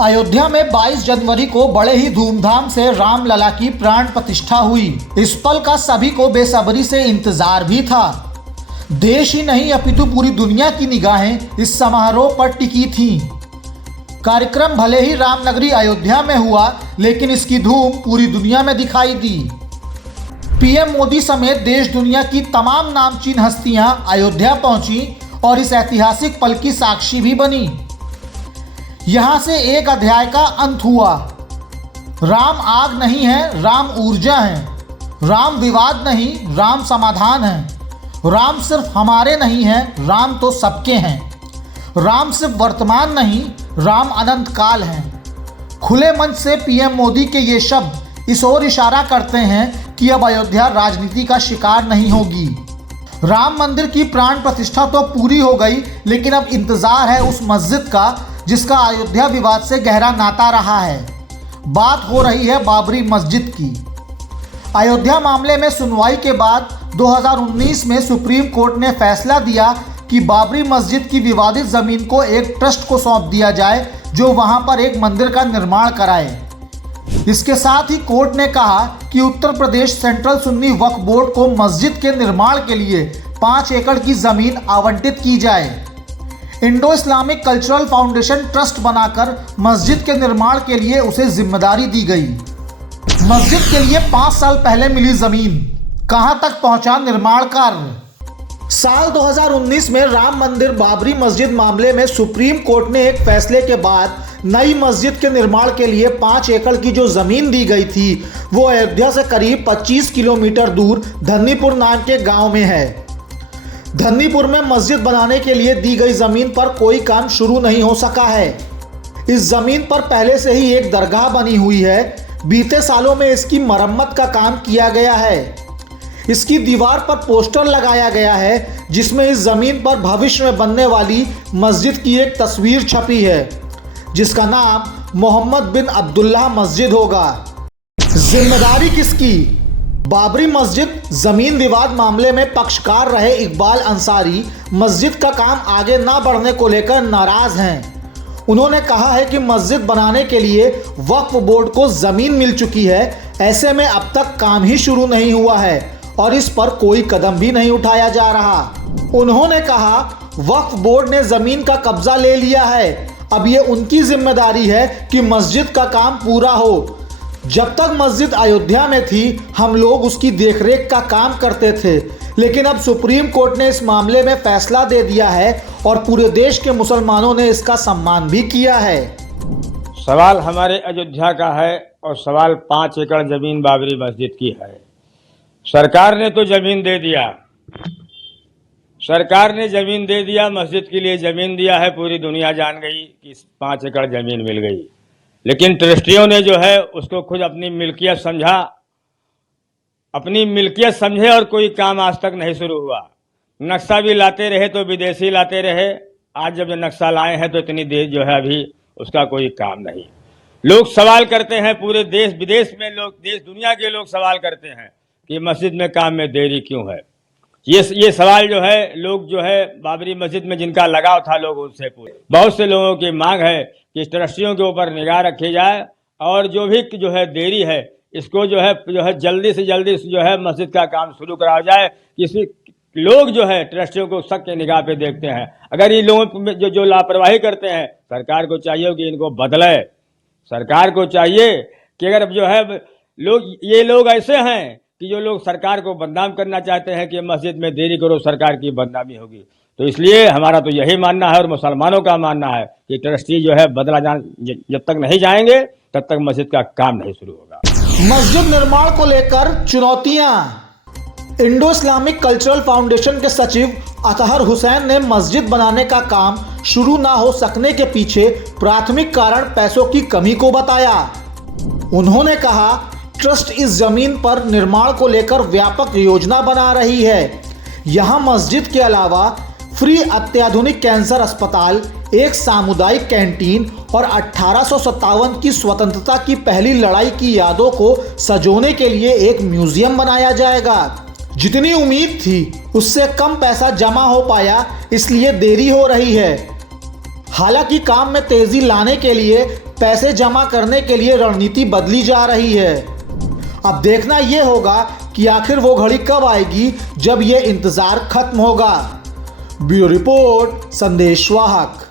अयोध्या में 22 जनवरी को बड़े ही धूमधाम से रामलला की प्राण प्रतिष्ठा हुई। इस पल का सभी को बेसब्री से इंतजार भी था। देश ही नहीं अपितु पूरी दुनिया की निगाहें इस समारोह पर टिकी थीं। कार्यक्रम भले ही रामनगरी अयोध्या में हुआ, लेकिन इसकी धूम पूरी दुनिया में दिखाई दी। पीएम मोदी समेत देश दुनिया की तमाम नामचीन हस्तियां अयोध्या पहुंची और इस ऐतिहासिक पल की साक्षी भी बनी। यहां से एक अध्याय का अंत हुआ। राम आग नहीं है, राम ऊर्जा है। राम विवाद नहीं, राम समाधान है। राम सिर्फ हमारे नहीं है, राम तो सबके हैं। राम सिर्फ वर्तमान नहीं, राम अनंत काल है। खुले मंच से पीएम मोदी के ये शब्द इस ओर इशारा करते हैं कि अब अयोध्या राजनीति का शिकार नहीं होगी। राम मंदिर की प्राण प्रतिष्ठा तो पूरी हो गई, लेकिन अब इंतजार है उस मस्जिद का जिसका अयोध्या विवाद से गहरा नाता रहा है। बात हो रही है बाबरी मस्जिद की। अयोध्या मामले में सुनवाई के बाद 2019 में सुप्रीम कोर्ट ने फैसला दिया कि बाबरी मस्जिद की विवादित जमीन को एक ट्रस्ट को सौंप दिया जाए जो वहां पर एक मंदिर का निर्माण कराए। इसके साथ ही कोर्ट ने कहा कि उत्तर प्रदेश सेंट्रल सुन्नी वक्फ बोर्ड को मस्जिद के निर्माण के लिए 5 एकड़ की जमीन आवंटित की जाए। Indo Islamic cultural foundation trust बनाकर मस्जिद के निर्माण के लिए उसे जिम्मेदारी दी गई। मस्जिद के लिए 5 साल पहले मिली जमीन कहां तक पहुंचा निर्माण कार्य। साल 2019 में राम मंदिर बाबरी मस्जिद मामले में सुप्रीम कोर्ट ने एक फैसले के बाद नई मस्जिद के निर्माण के लिए 5 एकड़ की जो जमीन दी गई थी वो अयोध्या से करीब 25 किलोमीटर दूर धन्नीपुर नाम के गांव में है। धन्नीपुर में मस्जिद बनाने के लिए दी गई जमीन पर कोई काम शुरू नहीं हो सका है। इस जमीन पर पहले से ही एक दरगाह बनी हुई है। बीते सालों में इसकी मरम्मत का काम किया गया है। इसकी दीवार पर पोस्टर लगाया गया है जिसमें इस जमीन पर भविष्य में बनने वाली मस्जिद की एक तस्वीर छपी है जिसका नाम मोहम्मद बिन अब्दुल्लाह मस्जिद होगा। जिम्मेदारी किसकी? बाबरी मस्जिद जमीन विवाद मामले में पक्षकार रहे इकबाल अंसारी मस्जिद का काम आगे ना बढ़ने को लेकर नाराज हैं। उन्होंने कहा है कि मस्जिद बनाने के लिए वक्फ बोर्ड को जमीन मिल चुकी है, ऐसे में अब तक काम ही शुरू नहीं हुआ है और इस पर कोई कदम भी नहीं उठाया जा रहा। उन्होंने कहा वक्फ बोर्ड ने जमीन का कब्जा ले लिया है, अब ये उनकी जिम्मेदारी है कि मस्जिद का काम पूरा हो। जब तक मस्जिद अयोध्या में थी हम लोग उसकी देखरेख का काम करते थे, लेकिन अब सुप्रीम कोर्ट ने इस मामले में फैसला दे दिया है और पूरे देश के मुसलमानों ने इसका सम्मान भी किया है। सवाल हमारे अयोध्या का है और सवाल 5 एकड़ जमीन बाबरी मस्जिद की है। सरकार ने तो जमीन दे दिया, सरकार ने जमीन दे दिया, मस्जिद के लिए जमीन दिया है, पूरी दुनिया जान गई कि 5 एकड़ जमीन मिल गई। लेकिन ट्रस्टियों ने जो है उसको खुद अपनी मिल्कियत समझा, अपनी मिल्कियत समझे और कोई काम आज तक नहीं शुरू हुआ। नक्शा भी लाते रहे तो विदेशी लाते रहे, आज जब नक्शा लाए हैं तो इतनी देर जो है अभी उसका कोई काम नहीं। लोग सवाल करते हैं, पूरे देश विदेश में लोग, देश दुनिया के लोग सवाल करते हैं कि मस्जिद में काम में देरी क्यों है। ये सवाल जो है लोग जो है बाबरी मस्जिद में जिनका लगाव था लोग उनसे पूछे। बहुत से लोगों की मांग है कि ट्रस्टियों के ऊपर निगाह रखी जाए और जो भी जो है देरी है इसको जो है जल्दी से जल्दी जो है मस्जिद का काम शुरू कराया जाए। किसी लोग जो है ट्रस्टियों को शक के निगाह पे देखते हैं। अगर ये लोग जो लापरवाही करते हैं, सरकार को चाहिए कि इनको बदले। सरकार को चाहिए कि अगर जो है ये लोग ऐसे हैं कि जो लोग सरकार को बदनाम करना चाहते हैं कि मस्जिद में देरी करो सरकार की बदनामी होगी, तो इसलिए हमारा तो यही मानना है और मुसलमानों का मानना है कि ट्रस्टी जो है बदला जब तक नहीं जाएंगे तब तक मस्जिद का काम नहीं शुरू होगा। मस्जिद निर्माण को लेकर चुनौतियां। इंडो इस्लामिक कल्चरल फाउंडेशन के सचिव अतहर हुसैन ने मस्जिद बनाने का काम शुरू ना हो सकने के पीछे प्राथमिक कारण पैसों की कमी को बताया। उन्होंने कहा ट्रस्ट इस जमीन पर निर्माण को लेकर व्यापक योजना बना रही है। यहाँ मस्जिद के अलावा फ्री अत्याधुनिक कैंसर अस्पताल, एक सामुदायिक कैंटीन और 1857 की स्वतंत्रता की पहली लड़ाई की यादों को सजोने के लिए एक म्यूजियम बनाया जाएगा। जितनी उम्मीद थी उससे कम पैसा जमा हो पाया, इसलिए देरी हो रही है। हालांकि काम में तेजी लाने के लिए पैसे जमा करने के लिए रणनीति बदली जा रही है। अब देखना यह होगा कि आखिर वो घड़ी कब आएगी जब ये इंतजार खत्म होगा। ब्यूरो रिपोर्ट, संदेश वाहक।